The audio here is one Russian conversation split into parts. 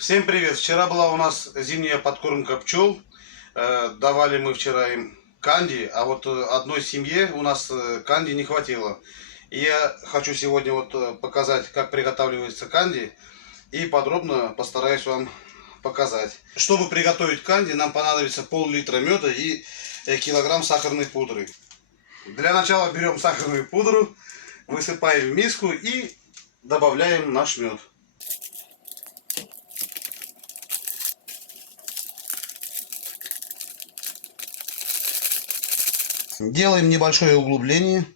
Всем привет! Вчера была у нас зимняя подкормка пчел. Давали мы вчера им канди, а вот одной семье у нас канди не хватило. И я хочу сегодня показать, как приготавливается канди, и подробно постараюсь вам показать. Чтобы приготовить канди, нам понадобится пол-литра меда и килограмм сахарной пудры. Для начала берем сахарную пудру, высыпаем в миску и добавляем наш мед. Делаем небольшое углубление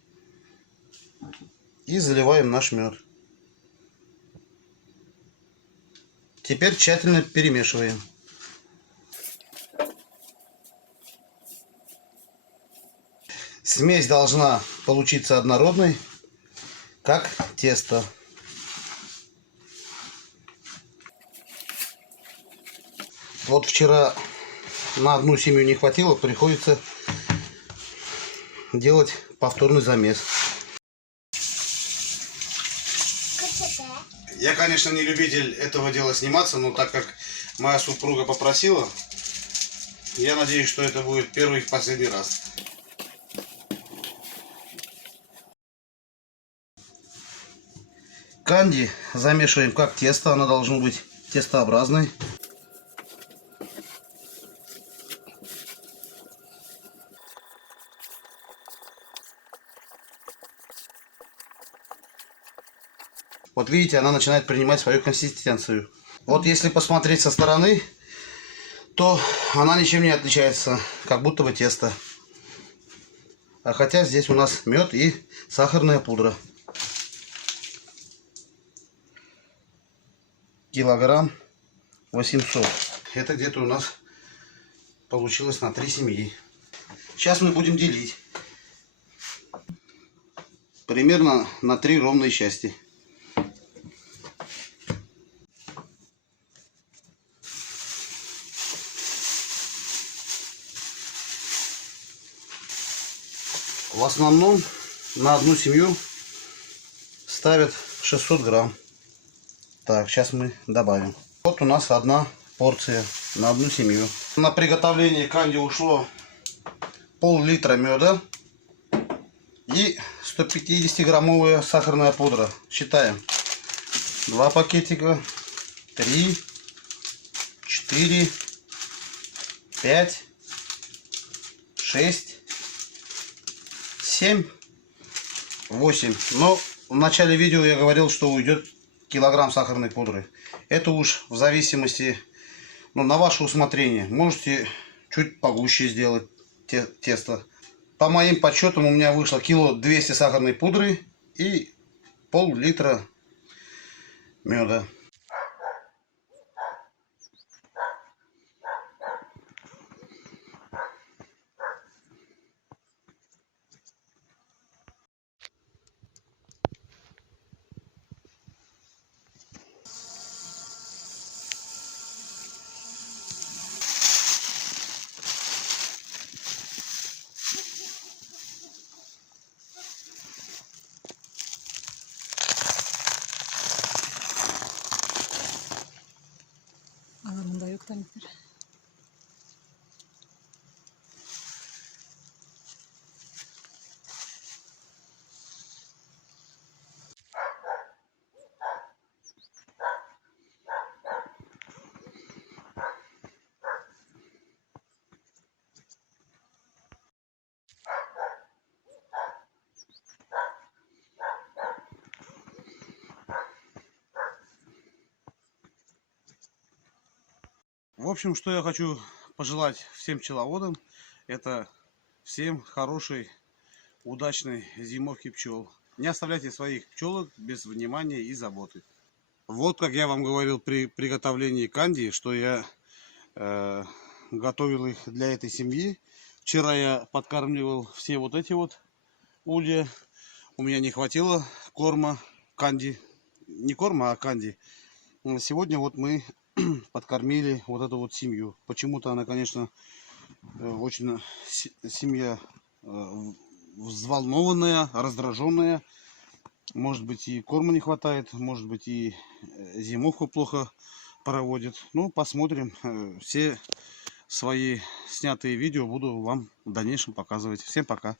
и заливаем наш мед. Теперь тщательно перемешиваем. Смесь должна получиться однородной, как тесто. Вот вчера на одну семью не хватило, приходится делать повторный замес. Я, конечно, не любитель этого дела сниматься, но так как моя супруга попросила, я надеюсь, что это будет первый и последний раз. Канди замешиваем как тесто, оно должно быть тестообразной. Вот видите, она начинает принимать свою консистенцию. Вот если посмотреть со стороны, то она ничем не отличается, как будто бы тесто. А хотя здесь у нас мед и сахарная пудра. Килограмм 800. Это где-то у нас получилось на 3 семьи. Сейчас мы будем делить. Примерно на 3 ровные части. В основном на одну семью ставят 600 грамм. Так, сейчас мы добавим. Вот у нас одна порция на одну семью. На приготовление канди ушло пол-литра меда и 150-граммовая сахарная пудра. Считаем. 2 пакетика, 3, 4, 5, 6, 7, 8. Но в начале видео я говорил, что уйдет килограмм сахарной пудры. Это уж в зависимости, на ваше усмотрение. Можете чуть погуще сделать тесто. По моим подсчетам у меня вышло 200 кг сахарной пудры и пол-литра меда. Alanında yok demektir. В общем, что я хочу пожелать всем пчеловодам, это всем хорошей, удачной зимовки пчел. Не оставляйте своих пчелок без внимания и заботы. Вот как я вам говорил при приготовлении канди, что я готовил их для этой семьи. Вчера я подкармливал все вот эти вот улья. У меня не хватило корма канди. Не корма, а канди. Сегодня вот мы подкормили вот эту вот семью. Почему-то она, конечно, очень семья взволнованная, раздраженная. Может быть, и корма не хватает, может быть, и зимовку плохо проводит. Ну, посмотрим. Все свои снятые видео буду вам в дальнейшем показывать. Всем пока.